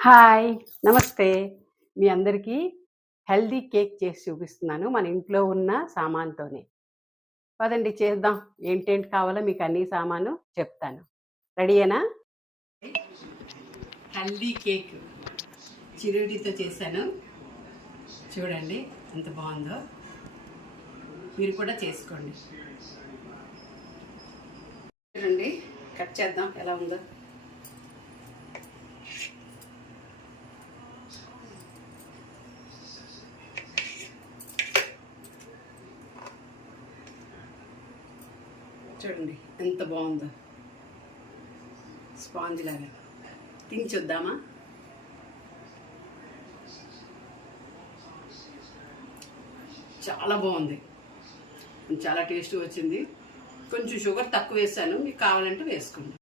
Hi! నమస్తే. మీ అందరికీ healthy cake చేసి చూపిస్తున్నాను. మన ఇంట్లో ఉన్న సామానుతోనే. పదండి చేద్దాం. ఏంటేంటి కావాలో మీకు అన్ని సామాను చెప్తాను. రెడీయేనా? హెల్తీ కేక్ చిరుడితో చేశాను. చూడండి ఎంత బాగుందో. మీరు కూడా చేసుకోండి. చూడండి కట్ చేద్దాం ఎలా ఉందో. చూడండి ఎంత బాగుందో, స్పాంజ్ లాగా. తిని చూద్దామా? చాలా బాగుంది, చాలా టేస్ట్ వచ్చింది. కొంచెం షుగర్ తక్కువ వేసాను, మీకు కావాలంటే వేసుకోండి.